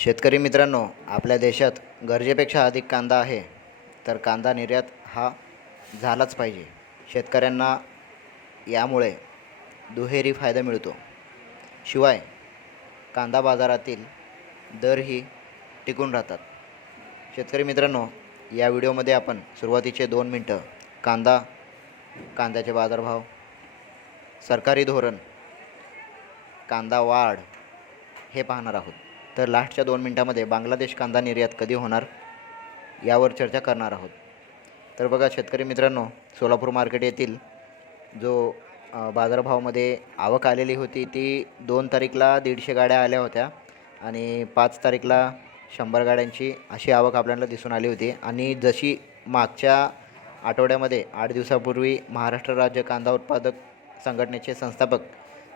शेतकरी मित्रांनो आपल्या देशात गरजेपेक्षा अधिक कांदा आहे तर कांदा निर्यात हा झालाच पाहिजे. शेतकऱ्यांना यामुळे दुहेरी फायदा मिळतो. शिवाय कांदा बाजारातील दरही टिकून राहतात. शेतकरी मित्रांनो या व्हिडिओमध्ये आपण सुरुवातीचे दोन मिनटं कांदा कांद्याचे बाजारभाव सरकारी धोरण कांदा वाढ हे पाहणार आहोत. तर लास्टच्या दोन मिनटामध्ये बांगलादेश कांदा निर्यात कधी होणार यावर चर्चा करणार आहोत. तर बघा शेतकरी मित्रांनो सोलापूर मार्केट येथील जो बाजारभावामध्ये आवक आलेली होती ती दोन तारीखला दीडशे गाड्या आल्या होत्या आणि पाच तारीखला शंभर गाड्यांची अशी आवक आपल्याला दिसून आली होती. आणि जशी मागच्या आठवड्यामध्ये आठ दिवसापूर्वी महाराष्ट्र राज्य कांदा उत्पादक संघटनेचे संस्थापक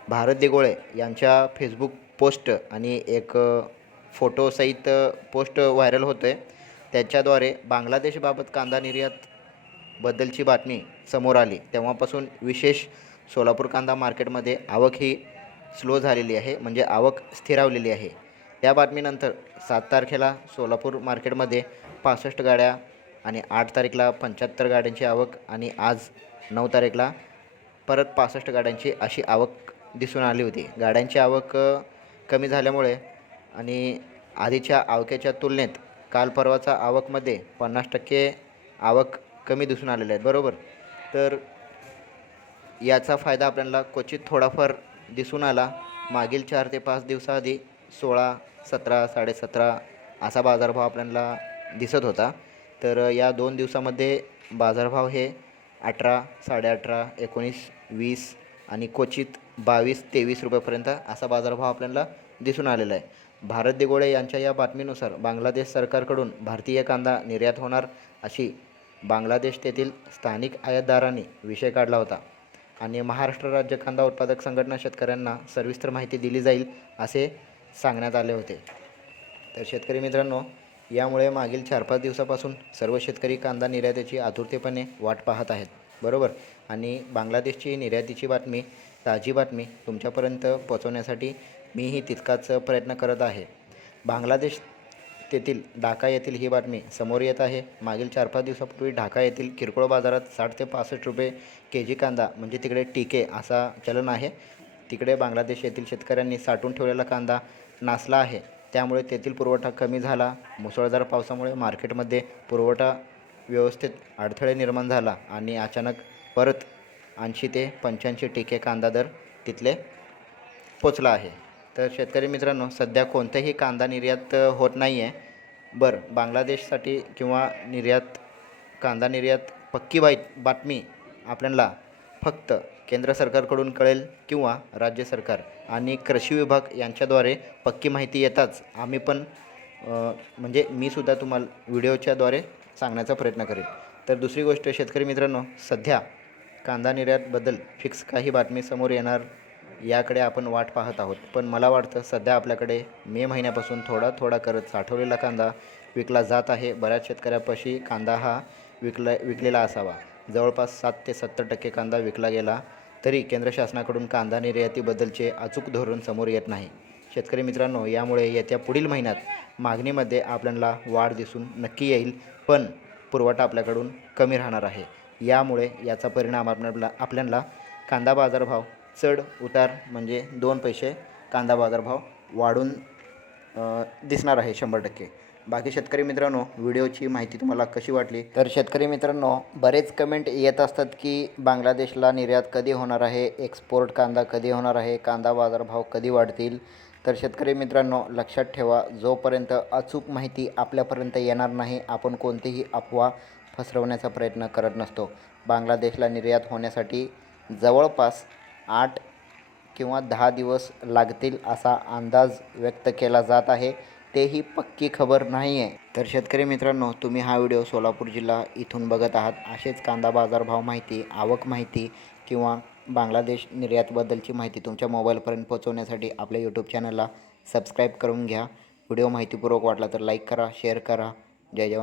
भारत देगोळे यांच्या फेसबुक पोस्ट आणि एक फोटोसहित पोस्ट व्हायरल होतं आहे त्याच्याद्वारे बांगलादेशबाबत कांदा निर्यात बद्दलची बातमी समोर आली. तेव्हापासून विशेष सोलापूर कांदा मार्केटमध्ये आवक ही स्लो झालेली आहे म्हणजे आवक स्थिरावलेली आहे. त्या बातमीनंतर सात तारखेला सोलापूर मार्केटमध्ये पासष्ट गाड्या आणि आठ तारीखला पंच्याहत्तर गाड्यांची आवक आणि आज नऊ तारीखला परत पासष्ट गाड्यांची अशी आवक दिसून आली होती. गाड्यांची आवक कमी झाल्यामुळे आणि आधीच्या आवकेच्या तुलनेत काल परवाचा आवकमध्ये पन्नास टक्के आवक कमी दिसून आलेले आहेत बरोबर? तर याचा फायदा आपल्याला क्वचित थोडाफार दिसून आला. मागील चार ते पाच दिवसाआधी सोळा सतरा साडेसतरा असा बाजारभाव आपल्याला दिसत होता. तर या दोन दिवसामध्ये बाजारभाव हे अठरा साडेअठरा एकोणीस वीस आणि क्वचित बावीस तेवीस रुपयापर्यंत असा बाजारभाव आपल्याला दिसून आलेला आहे. भारत दिगोळे यांच्या या बातमीनुसार बांगलादेश सरकारकडून भारतीय कांदा निर्यात होणार अशी बांगलादेश तेथील स्थानिक आयातदारांनी विषय काढला होता. आणि महाराष्ट्र राज्य कांदा उत्पादक संघटना शेतकऱ्यांना सविस्तर माहिती दिली जाईल असे सांगण्यात आले होते. तर शेतकरी मित्रांनो यामुळे मागील चार पाच दिवसापासून सर्व शेतकरी कांदा निर्यातीची आतुरतेपणे वाट पाहत आहेत. बरोबर? आणि बांगलादेशची निर्यातीची बातमी ताजी बातमी तुमच्यापर्यंत पोहोचवण्यासाठी मीही तितकाच प्रयत्न करत आहे. बांगलादेश तेथील ढाका येथील ही बातमी समोर येत आहे. मागील चार पाच दिवसापूर्वी ढाका येथील किरकोळ बाजारात साठ ते पासष्ट रुपये के जी कांदा म्हणजे तिकडे टीके असा चलन आहे. तिकडे बांगलादेश येथील शेतकऱ्यांनी साठवून ठेवलेला कांदा नासला आहे. त्यामुळे तेथील पुरवठा कमी झाला. मुसळधार पावसामुळे मार्केटमध्ये पुरवठा व्यवस्थेत अडथळे निर्माण झाला आणि अचानक परत ऐंशी ते पंच्याऐंशी टिके कांदा दर तिथले पोचला आहे. तर शेतकरी मित्रांनो सध्या कोणतेही कांदा निर्यात होत नाही आहे बरं बांगलादेशसाठी किंवा निर्यात कांदा निर्यात पक्की बाई बातमी आपल्याला फक्त केंद्र सरकारकडून कळेल किंवा राज्य सरकार आणि कृषी विभाग यांच्याद्वारे पक्की माहिती येताच आम्ही पण म्हणजे मी सुद्धा तुम्हाला व्हिडिओच्याद्वारे सांगण्याचा प्रयत्न करेन. तर दुसरी गोष्ट शेतकरी मित्रांनो सध्या कांदा निर्यातबद्दल फिक्स काही बातमी समोर येणार याकडे आपण वाट पाहत आहोत. पण मला वाटतं सध्या आपल्याकडे मे महिन्यापासून थोडा थोडा करत साठवलेला कांदा विकला जात आहे. बऱ्याच शेतकऱ्यापाशी कांदा हा विकला विकलेला असावा. जवळपास सात ते सत्तर टक्के कांदा विकला गेला तरी केंद्र शासनाकडून कांदा निर्यातीबद्दलचे अचूक धोरण समोर येत नाही. शेतकरी मित्रांनो यामुळे येत्या पुढील महिन्यात मागणीमध्ये आपल्याला वाढ दिसून नक्की येईल. पण पुरवठा आपल्याकडून कमी राहणार आहे. यामुळे याचा परिणाम आपल्याला आपल्याला कांदा बाजारभाव चढ उतार म्हणजे दोन पैसे कांदा बाजारभाव वाढून दिसणार आहे शंभर टक्के. बाकी शेतकरी मित्रांनो व्हिडिओची माहिती तुम्हाला कशी वाटली? तर शेतकरी मित्रांनो बरेच कमेंट येत असतात की बांगलादेशला निर्यात कधी होणार आहे? एक्सपोर्ट कांदा कधी होणार आहे? कांदा बाजारभाव कधी वाढतील? तर शेतकरी मित्रांनो लक्षात ठेवा जोपर्यंत अचूक माहिती आपल्यापर्यंत येणार नाही आपण कोणतीही अफवा पसरवण्याचा प्रयत्न करत नसतो. बांगलादेशला निर्यात होण्यासाठी जवळपास आठ किंवा दहा दिवस लागतील असा अंदाज व्यक्त केला जात आहे. तेही पक्की खबर नाही आहे तर शेतकरी मित्रांनो तुम्ही हा व्हिडिओ सोलापूर जिल्हा इथून बघत आहात. असेच कांदा बाजारभाव माहिती आवक माहिती किंवा बांगलादेश निर्यातबद्दलची माहिती तुमच्या मोबाईलपर्यंत पोहोचवण्यासाठी आपल्या यूट्यूब चॅनलला सबस्क्राईब करून घ्या. व्हिडिओ माहितीपूर्वक वाटला तर लाईक करा शेअर करा. जय जवान.